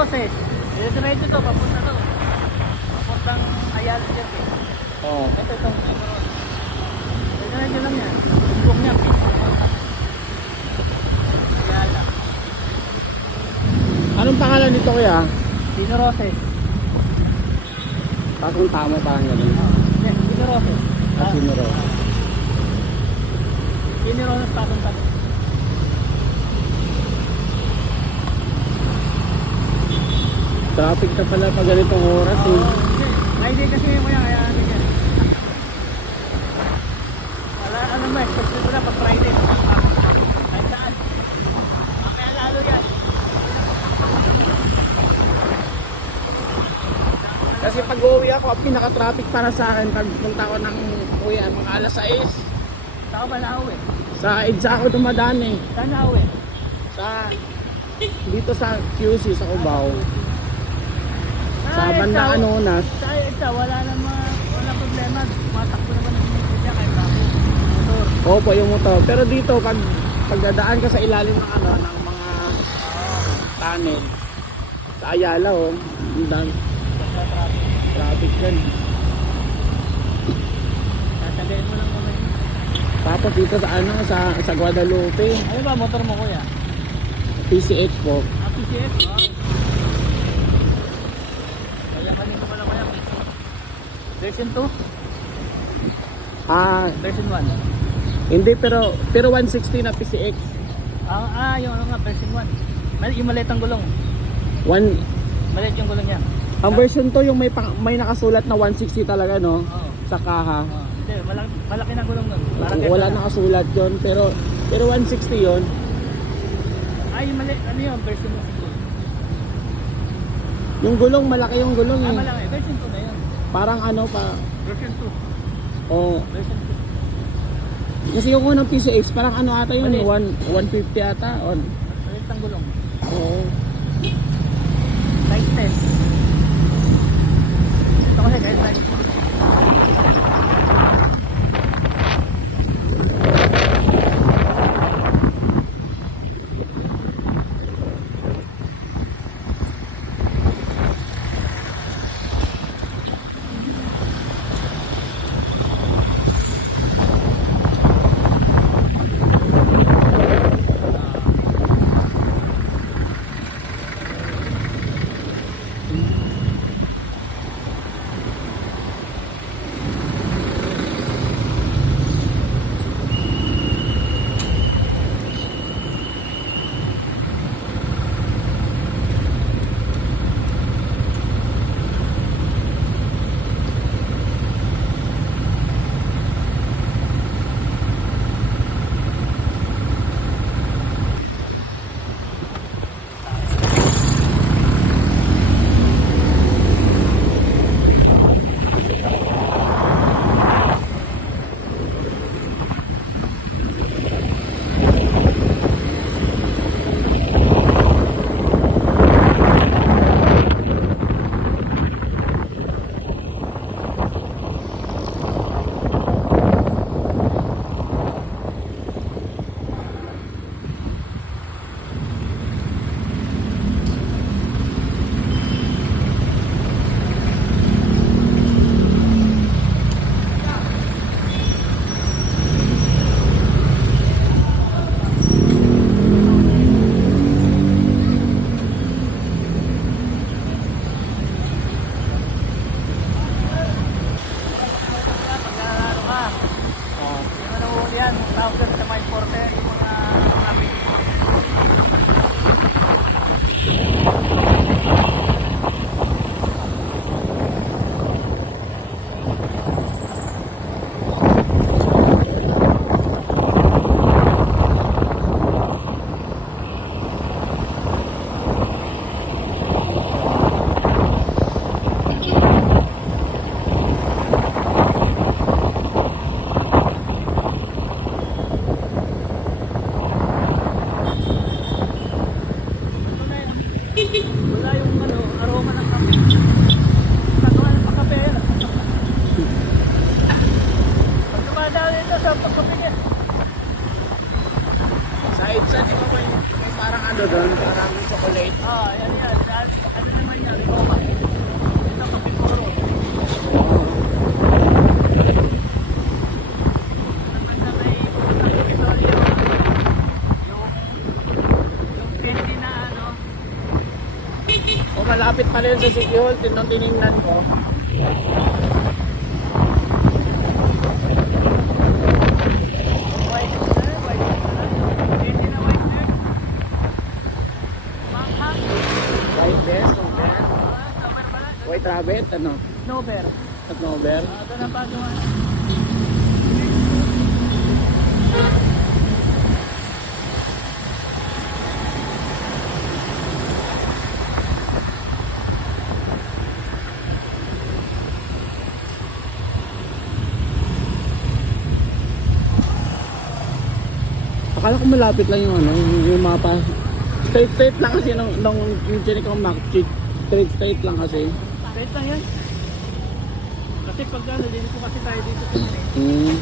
Roses. Diretso to, papunta to. Papuntang Ayala dyan eh. Oo. Ito itong Pino Roses. Diretso lang yan. Bundok niya, Pino Roses. Ayala. Anong pangalan nito kuya? Pino Roses. Takong tama parang ganun. Pino Roses. Sinuro. Pino Roses pasong tabi. Traffic na pala pag ganitong oras eh. Friday kasi kuya, kaya ano yan. Wala, ano ba, expected ko na pag Friday. Kahit saan. Kaya lalo yan. Kasi pag uwi ako, ang pinaka-traffic para sa akin pag punta ko ng uwi, mga alas 6. Saan ba nauwi? Sa EDSA ako dumadaan eh. Saan nauwi? Sa dito sa QC sa Cubao. Sa banda Anonas. Sa EDSA, wala problema. Matakbo naman ng media kahit bakit. Motor. Opo, yung motor. Pero dito, pag dadaan ka sa ilalim ng ano, ng mga tunnel. Sa Ayala oh. Ang dami. Traffic yan. Tatagayin mo lang kamay. Tapos dito sa ano, sa Guadalupe. Ano ba motor mo kuya? PCH po. PCX? Kaya kanina pala kuya. Version 2? Version 1? Hindi pero 160 na PCX. Yung ano nga, version 1. Yung maliit ang gulong. One, Maliit yung gulong niya. ang version 2 yung may nakasulat na 160 talaga no Oo. sa kaha. Hindi, malaki na gulong nun. Wala nakasulat yon pero 160 yon. Yung maliit, ano yun, version 1 siguro. Yung gulong malaki yung gulong eh. Malaki, version 2 na yun. Parang ano pa Version 2. oh, Version 2. kasi yung unang PCX parang ano ata yun Mali. 150 ata on. Maliit ang gulong. Oo. Light test. Ito kasi kahit light test. Yan, 1,000 sa may porte, yung mga traffic. Wala yung ano, aroma ng kape. Nagawa ng pagkape. Pag dumadaan ito sa pagkape niya. Sa EDSA di ba may parang ano doon, parang chocolate. Yan yan. Ano naman yan? Roma. Ito, Kapitoro. Naman na may Kapitolyo. Yung candy na ano. O malapit pala yun sa City Hall, nung tinignan ko. White, white. Candy na white, sir. Manghang. White Best, Snowber. Summer pala. White Rabbit, ano? Snowbear. At Snowber. Ito na pagawa. Akala ko malapit lang yung ano, yung mapa. Straight lang kasi nung yung chinik ko map, straight lang kasi. Kahit lang yan. Kasi pag ano, dito kasi tayo dito sa Hmm.